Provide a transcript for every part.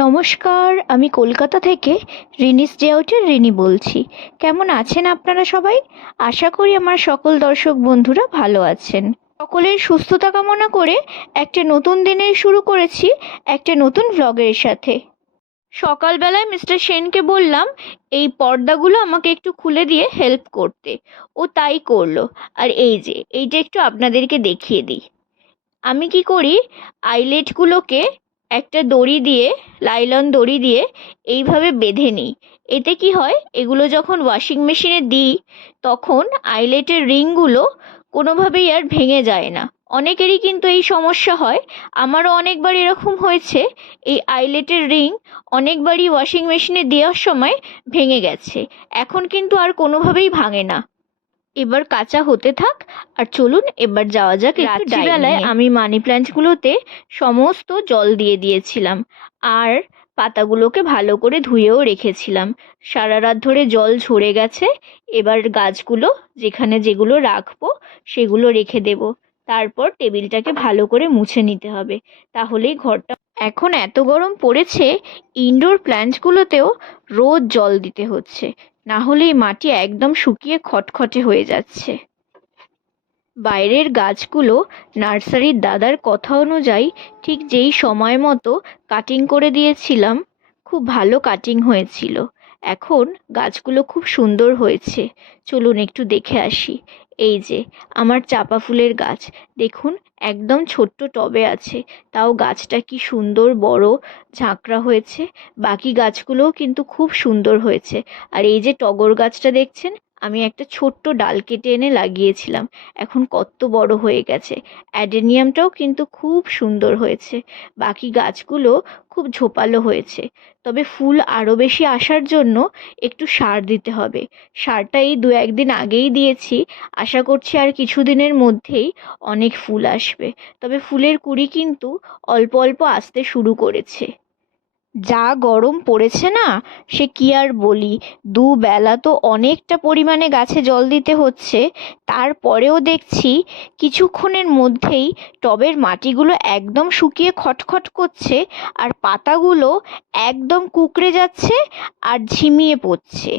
নমস্কার, আমি কলকাতা থেকে রিনিস জেআউটের রিনি বলছি। কেমন আছেন আপনারা সবাই? আশা করি আমার সকল দর্শক বন্ধুরা ভালো আছেন। সকলের সুস্থতা কামনা করে একটা নতুন দিনের শুরু করেছি একটা নতুন ভ্লগের সাথে। সকালবেলায় মিস্টার সেনকে বললাম, এই পর্দাগুলো আমাকে একটু খুলে দিয়ে হেল্প করতে। ও তাই করল। আর এই যে, এইটা একটু আপনাদেরকে দেখিয়ে দিই। আমি কি করি আইলেটগুলোকে একটা দড়ি দিয়ে, লাইলন দড়ি দিয়ে এইভাবে বেঁধে নিই। এতে কি হয়? এগুলো যখন ওয়াশিং মেশিনে দিই, তখন আইলেটের রিংগুলো কোনোভাবেই আর ভেঙে যায় না। অনেকেরই কিন্তু এই সমস্যা হয়। আমারও অনেকবার এরকম হয়েছে। এই আইলেটের রিং অনেকবারই ওয়াশিং মেশিনে দেওয়ার সময় ভেঙে গেছে। এখন কিন্তু আর কোনোভাবেই ভাঙে না। এবার কাঁচা হতে থাক আর চলুন এবার যাওয়া যাক রাত্রিবেলায় আমি মানি প্ল্যান্টগুলোতে সমস্ত জল দিয়ে দিয়েছিলাম আর পাতাগুলোকে ভালো করে ধুয়েও রেখেছিলাম। সারা রাত ধরে জল ঝরে গেছে এবার গাছগুলো যেখানে যেগুলো রাখব সেগুলো রেখে দেব। তারপর টেবিলটাকে ভালো করে মুছে নিতে হবে তাহলেই ঘরটা এখন এত গরম পড়েছে ইনডোর প্ল্যান্টগুলোতেও রোজ জল দিতে হচ্ছে। না হলে এই মাটি একদম শুকিয়ে খটখটে হয়ে যাচ্ছে। বাইরের গাছগুলো নার্সারির দাদার কথা অনুযায়ী ঠিক যেই সময় মতো কাটিং করে দিয়েছিলাম, খুব ভালো কাটিং হয়েছিল। এখন গাছগুলো খুব সুন্দর হয়েছে। চলুন একটু দেখে আসি। এই যে, আমার চাপা ফুলের গাছ। দেখুন, একদম ছোট্ট টবে আছে। তাও গাছটা কি সুন্দর বড় ঝাঁকড়া হয়েছে। বাকি গাছগুলোও কিন্তু খুব সুন্দর হয়েছে। আর এই যে টগর গাছটা দেখছেন আমি একটা ছোট্ট ডাল কেটে এনে লাগিয়েছিলাম। এখন কত বড় হয়ে গেছে। অ্যাডেনিয়ামটাও কিন্তু খুব সুন্দর হয়েছে। বাকি গাছগুলো খুব ঝোপালো হয়েছে। তবে ফুল আরও বেশি আসার জন্য একটু সার দিতে হবে। সারটা এই দু একদিন আগেই দিয়েছি। আশা করছি আর কিছুদিনের মধ্যেই অনেক ফুল আসবে। তবে ফুলের কুড়ি কিন্তু অল্প অল্প আসতে শুরু করেছে। যা গরম পড়েছে না, সে কি আর বলি? দুবেলা তো অনেকটা পরিমাণে গাছে জল দিতে হচ্ছে। তারপরেও দেখছি কিছুক্ষণের মধ্যেই টবের মাটিগুলো একদম শুকিয়ে খটখট করছে আর পাতাগুলো একদম কুঁকড়ে যাচ্ছে আর ঝিমিয়ে পড়ছে।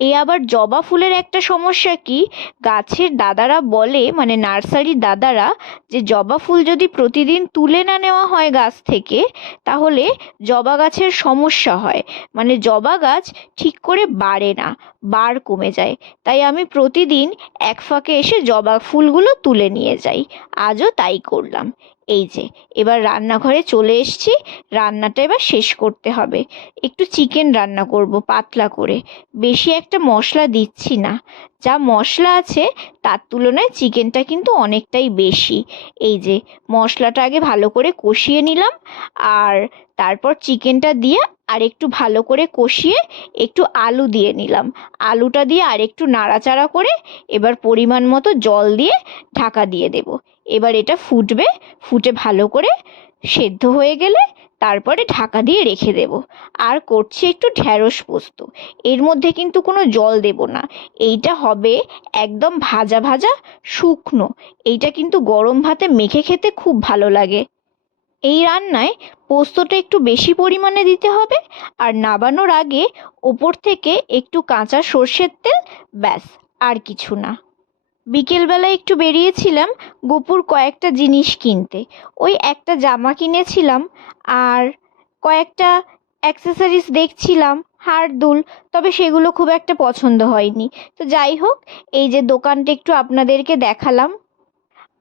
এ আবার জবা ফুলের একটা সমস্যা কি? গাছের দাদারা বলে মানে নার্সারির দাদারা, যে জবা ফুল যদি প্রতিদিন তুলে না নেওয়া হয় গাছ থেকে, তাহলে জবা গাছের সমস্যা হয়। মানে জবা গাছ ঠিক করে বাড়ে না বার কমে যায়। তাই আমি প্রতিদিন এক ফাঁকে এসে জবা ফুলগুলো তুলে নিয়ে যাই। আজও তাই করলাম। এই যে, এবার রান্নাঘরে চলে এসেছি। রান্নাটা এবার শেষ করতে হবে। একটু চিকেন রান্না করব পাতলা করে। বেশি একটা মশলা দিচ্ছি না। যা মশলা আছে, তার তুলনায় চিকেনটা কিন্তু অনেকটাই বেশি। এই যে, মশলাটা আগে ভালো করে কষিয়ে নিলাম। আর তারপর চিকেনটা দিয়ে আর একটু ভালো করে কষিয়ে একটু আলু দিয়ে নিলাম। আলুটা দিয়ে আর একটু নাড়াচাড়া করে এবার পরিমাণ মতো জল দিয়ে ঢাকা দিয়ে দেব। এবার এটা ফুটবে, ফুটে ভালো করে সেদ্ধ হয়ে গেলে তারপরে ঢাকা দিয়ে রেখে দেব। আর করছি একটু ঢ্যাঁড়স পোস্ত। এর মধ্যে কিন্তু কোনো জল দেব না। এইটা হবে একদম ভাজা ভাজা শুকনো। এইটা কিন্তু গরম ভাতে মেখে খেতে খুব ভালো লাগে। এই রান্নায় পোস্তটা একটু বেশি পরিমাণে দিতে হবে আর নাবানোর আগে ওপর থেকে একটু কাঁচা সর্ষের তেল, ব্যাস, আর কিছু না। বিকেলবেলা একটু বেরিয়েছিলাম গোপুর কয়েকটা জিনিস কিনতে। ওই একটা জামা কিনেছিলাম আর কয়েকটা অ্যাক্সেসরিজ দেখছিলাম, হার, দুল, তবে সেগুলো খুব একটা পছন্দ হয়নি। তো যাই হোক, এই যে দোকানটা একটু আপনাদেরকে দেখালাম।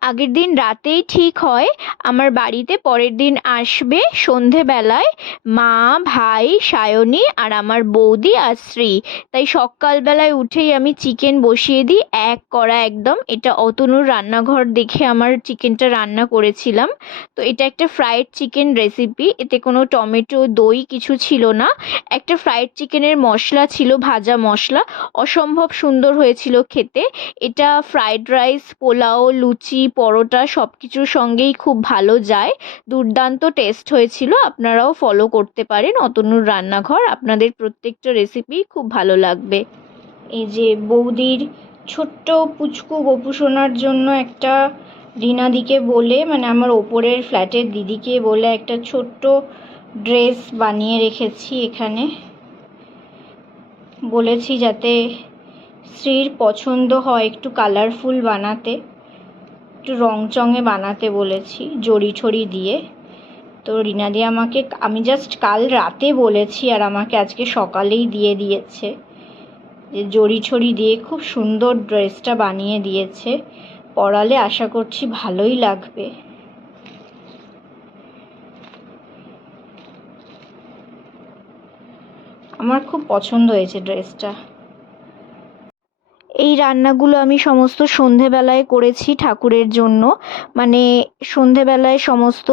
আগের দিন রাতেই ঠিক হয়, আমার বাড়িতে পরের দিন আসবে সন্ধেবেলায় মা, ভাই, সায়নী আর আমার বৌদি আর শ্রী তাই সকালবেলায় উঠেই আমি চিকেন বসিয়ে দিই, এক কড়া একদম। এটা অতনুর রান্নাঘর দেখে আমার চিকেনটা রান্না করেছিলাম। তো এটা একটা ফ্রাইড চিকেন রেসিপি এতে কোনো টমেটো, দই কিছু ছিল না। একটা ফ্রাইড চিকেনের মশলা ছিল, ভাজা মশলা। অসম্ভব সুন্দর হয়েছিল খেতে। এটা ফ্রাইড রাইস পোলাও, লুচি পরোটা সব কিছুর সঙ্গেই খুব ভালো যায়। দুর্দান্ত টেস্ট হয়েছিল, আপনারাও ফলো করতে পারেন। অতনুর রান্নাঘর, আপনাদের প্রত্যেকটা রেসিপি খুব ভালো লাগবে। এই যে বৌদির ছোট্ট পুচকু গপু সোনার জন্য একটা রিনাদিকে বলে মানে আমার ওপরের ফ্ল্যাটের দিদিকে বলে একটা ছোট্ট ড্রেস বানিয়ে রেখেছি এখানে। বলেছি যাতে স্ত্রীর পছন্দ হয় একটু কালারফুল বানাতে। একটু রং চঙে বানাতে বলেছি, জড়ি ঠড়ি দিয়ে। তো রিনাদি আমাকে আমি জাস্ট কাল রাতে বলেছি আর আমাকে আজকে সকালেই দিয়ে দিয়েছে। যে জড়ি ছড়ি দিয়ে খুব সুন্দর ড্রেসটা বানিয়ে দিয়েছে। পরালে আশা করছি ভালোই লাগবে। আমার খুব পছন্দ হয়েছে ড্রেসটা। এই রান্নাগুলো আমি সমস্ত সন্ধেবেলায় করেছি ঠাকুরের জন্য। মানে সন্ধেবেলায় সমস্ত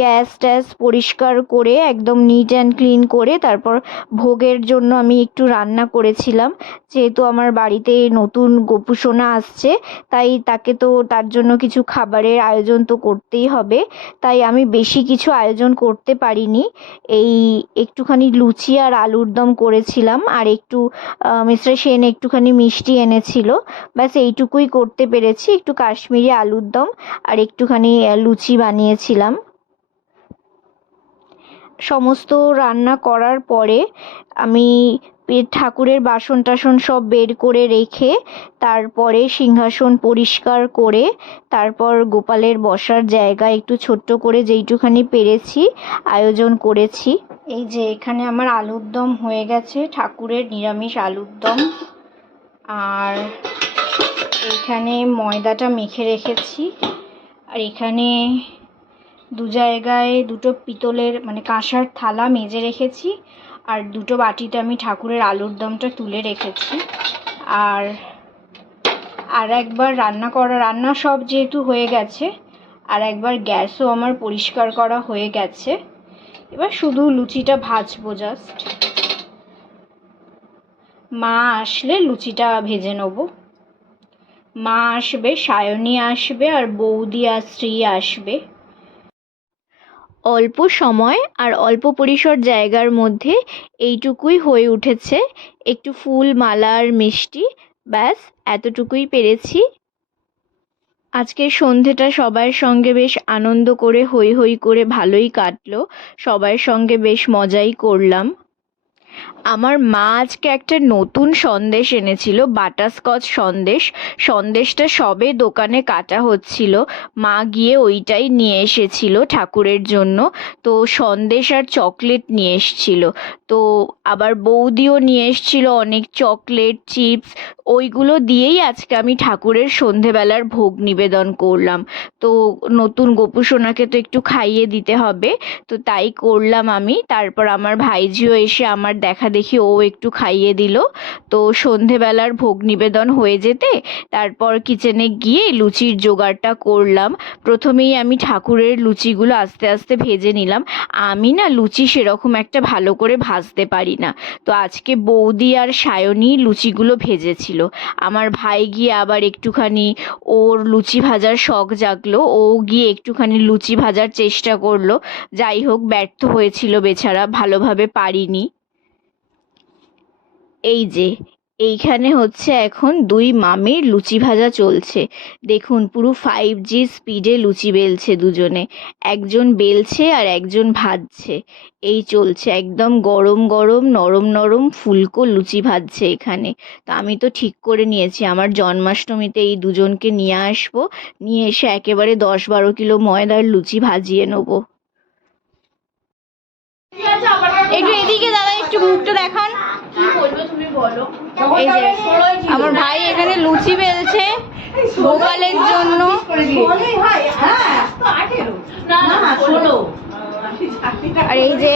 গ্যাস ট্যাস পরিষ্কার করে একদম নিট অ্যান্ড ক্লিন করে তারপর ভোগের জন্য আমি একটু রান্না করেছিলাম। যেহেতু আমার বাড়িতে নতুন গোপুসোনা আসছে, তাই তাকে তো তার জন্য কিছু খাবারের আয়োজন তো করতেই হবে। তাই আমি বেশি কিছু আয়োজন করতে পারিনি। এই একটুখানি লুচি আর আলুর দম করেছিলাম আর একটু মিস্টার সেন একটুখানি মিষ্টি এনেছিল ব্যাস, এইটুকুই করতে পেরেছি। একটু কাশ্মীরি আলুর দম আর একটুখানি লুচি বানিয়েছিলাম। সমস্ত রান্না করার পরে আমি ঠাকুরের বাসন টাসন সব বের করে রেখে তারপরে সিংহাসন পরিষ্কার করে তারপর গোপালের বসার জায়গা একটু ছোট্ট করে যেইটুখানি পেরেছি, আয়োজন করেছি। এই যে এখানে আমার আলুর দম হয়ে গেছে, ঠাকুরের নিরামিষ আলুর দম। আর এখানে ময়দাটা মেখে রেখেছি। আর এখানে দু জায়গায় দুটো পিতলের মানে কাঁসার থালা মেজে রেখেছি। আর দুটো বাটিতে আমি ঠাকুরের আলুর দমটা তুলে রেখেছি। আর আর একবার রান্না করা, রান্না সব যেহেতু হয়ে গেছে, আর একবার গ্যাসও আমার পরিষ্কার করা হয়ে গেছে। এবার শুধু লুচিটা ভাজবো জাস্ট মা আসলে লুচিটা ভেজে নেব। মা আসবে, সায়নী আসবে আর বৌদি আর স্ত্রী আসবে। অল্প সময় আর অল্প পরিসর জায়গার মধ্যে এইটুকুই হয়ে উঠেছে। একটু ফুল, মালা আর মিষ্টি, ব্যাস, এতটুকুই পেরেছি। আজকের সন্ধেটা সবার সঙ্গে বেশ আনন্দ করে হই হই করে ভালোই কাটলো। সবার সঙ্গে বেশ মজাই করলাম। আমার মা আজকে একটা নতুন সন্দেশ এনেছিল, বাটারস্কচ সন্দেশ। সন্দেশটা সবে দোকানে কাটা হচ্ছিল। মা গিয়ে ওইটাই নিয়ে এসেছিল ঠাকুরের জন্য। তো সন্দেশ আর চকলেট নিয়ে এসছিল। তো আবার বৌদিও নিয়ে এসছিল অনেক চকলেট, চিপস, ওইগুলো দিয়েই আজকে আমি ঠাকুরের সন্ধেবেলার ভোগ নিবেদন করলাম। তো নতুন গোপুসোনাকে তো একটু খাইয়ে দিতে হবে। তো তাই করলাম আমি। তারপর আমার ভাইঝিও এসে আমার দেখা দেখি ও একটু খাইয়ে দিল। তো সন্ধেবেলার ভোগ নিবেদন হয়ে যেতে তারপর কিচেনে গিয়ে লুচির জোগাড়টা করলাম। প্রথমেই আমি ঠাকুরের লুচিগুলো আস্তে আস্তে ভেজে নিলাম। আমি না লুচি সেরকম একটা ভালো করে ভাজতে পারি না। তো আজকে বৌদি আর সায়নী লুচিগুলো ভেজেছিল। আমার ভাই গিয়ে আবার একটুখানি ওর লুচি ভাজার শখ জাগলো। ও গিয়ে একটুখানি লুচি ভাজার চেষ্টা করল। যাই হোক, ব্যর্থ হয়েছিল বেচারা, ভালোভাবে পারিনি। এই যে, এইখানে হচ্ছে এখন দুই মামির লুচি ভাজা চলছে। দেখুন, পুরো ফাইভ জি স্পিডে লুচি বেলছে দুজনে। একজন বেলছে আর একজন ভাজছে। এই চলছে, একদম গরম গরম, নরম নরম ফুলকো লুচি ভাজছে এখানে। তা আমি তো ঠিক করে নিয়েছি, আমার জন্মাষ্টমীতে এই দুজনকে নিয়ে আসব, নিয়ে এসে একেবারে দশ বারো কিলো ময়দার লুচি ভাজিয়ে নেব। একটু এদিকে দাদা একটু মুখটা দেখান। এই যে আমার ভাই এখানে লুচি বেলছে গোপালের জন্য। আর এই যে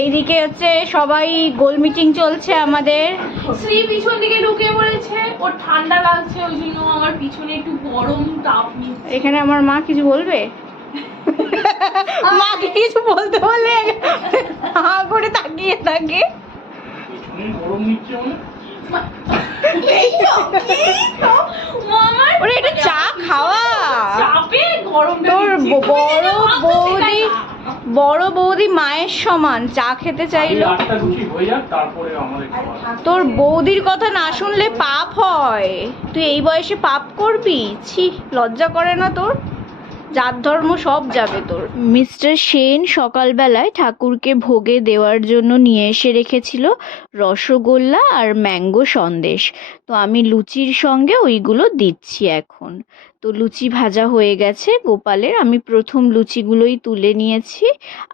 এইদিকে হচ্ছে সবাই গোল মিটিং চলছে আমাদের। শ্রী পিছন দিকে ঢুকে পড়েছে। ওর ঠান্ডা লাগছে ওই জন্য আমার পিছনে একটু গরম তাপ নিচ্ছে। এখানে আমার মা কিছু বলবে? মাকে কিছু বলতে বলে? হা করে তাকিয়ে থাকে। ওরে একটু চা খাওয়া। তোর বড় বৌদি বড় বৌদি মায়ের সমান চা খেতে চাইলো। হয়ে তোর বৌদির কথা না শুনলে পাপ হয়। তুই এই বয়সে পাপ করবি? ছি লজ্জা করে না তোর? জাত ধর্ম সব যাবে তোর। মিস্টার সেন সকালবেলায় ঠাকুরকে ভোগে দেওয়ার জন্য নিয়ে এসে রেখেছিল রসগোল্লা আর ম্যাঙ্গো সন্দেশ। তো আমি লুচির সঙ্গে ওইগুলো দিচ্ছি এখন। তো লুচি ভাজা হয়ে গেছে, গোপালের আমি প্রথম লুচিগুলোই তুলে নিয়েছি।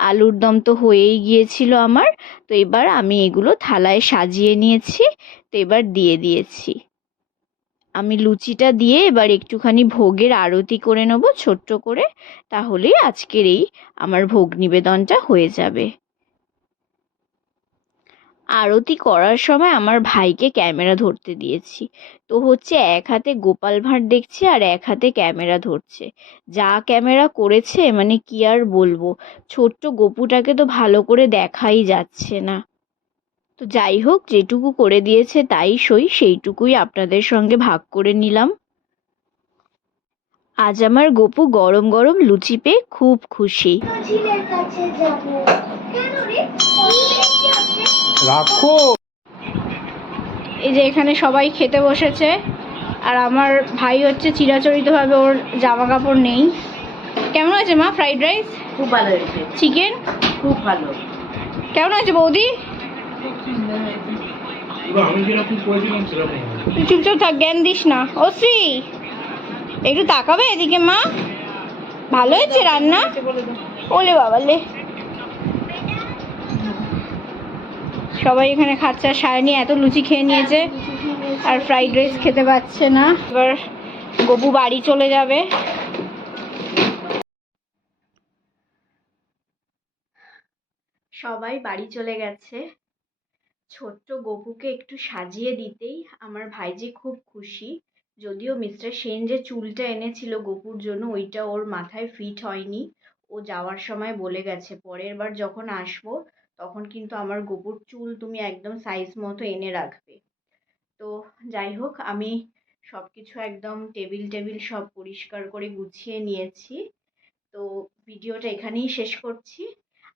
আলুর দম তো হয়েই গিয়েছিল আমার। তো এবার আমি এগুলো থালায় সাজিয়ে নিয়েছি, তো এবার দিয়ে দিয়েছি। আমি লুচিটা দিয়ে এবার একটুখানি ভোগের আরতি করে নেব, ছোট্ট করে। তাহলেই আজকের এই আমার ভোগ নিবেদনটা হয়ে যাবে। আরতি করার সময় আমার ভাইকে ক্যামেরা ধরতে দিয়েছি। তো হচ্ছে এক হাতে গোপাল ভাঁড় দেখছে আর এক হাতে ক্যামেরা ধরছে। যা ক্যামেরা করেছে মানে কি আর বলব? ছোট্ট গপুটাকে তো ভালো করে দেখাই যাচ্ছে না। তো যাই হোক যেটুকু করে দিয়েছে তাই সই সেইটুকুই আপনাদের সঙ্গে ভাগ করে নিলাম। আজ আমার গপু গরম গরম লুচি পেয়ে খুব খুশি। আছে রাখো। এই যে এখানে সবাই খেতে বসেছে আর আমার ভাই হচ্ছে চিরাচরিতভাবে ওর জামা কাপড় নেই। কেমন হয়েছে মা? Fried rice? খুব ভালো হয়েছে। চিকেন? খুব ভালো। কেমন হয়েছে বৌদি পুরো আমি যেরকম করেছিলাম সেরকম হবে। তুই চুপচাপ থাক জ্ঞান দিস না। ওসি একটু তাকাবে এদিকে মা? ভালো হয়েছে রান্না? ওলে বাবালে সবাই এখানে খাচ্ছে আর সায়নি এত লুচি খেয়ে নিয়েছে আর ফ্রাইড রাইস খেতে পাচ্ছে না। এবার গবু বাড়ি চলে যাবে। সবাই বাড়ি চলে গেছে। ছোট্ট গপুকে একটু সাজিয়ে দিতেই আমার ভাইজি খুব খুশি। যদিও মিস্টার সেন যে চুলটা এনেছিল গপুর জন্য, ওইটা ওর মাথায় ফিট হয়নি। ও যাওয়ার সময় বলে গেছে, পরের বার যখন আসব, তখন কিন্তু আমার গপুর চুল তুমি একদম সাইজ মতো এনে রাখবে। তো যাই হোক, আমি সব কিছু একদম টেবিল টেবিল সব পরিষ্কার করে গুছিয়ে নিয়েছি। তো ভিডিওটা এখানেই শেষ করছি।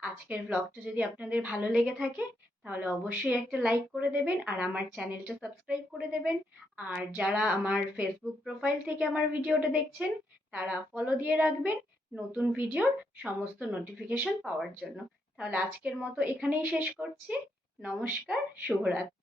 আজকের ব্লগটা যদি আপনাদের ভালো লেগে থাকে তাহলে অবশ্যই একটা লাইক করে দেবেন আর আমার চ্যানেলটা সাবস্ক্রাইব করে দেবেন। আর যারা আমার ফেসবুক প্রোফাইল থেকে আমার ভিডিওটা দেখছেন, তারা ফলো দিয়ে রাখবেন নতুন ভিডিওর সমস্ত নোটিফিকেশন পাওয়ার জন্য। তাহলে আজকের মতো এখানেই শেষ করছি। নমস্কার, শুভরাত্রি।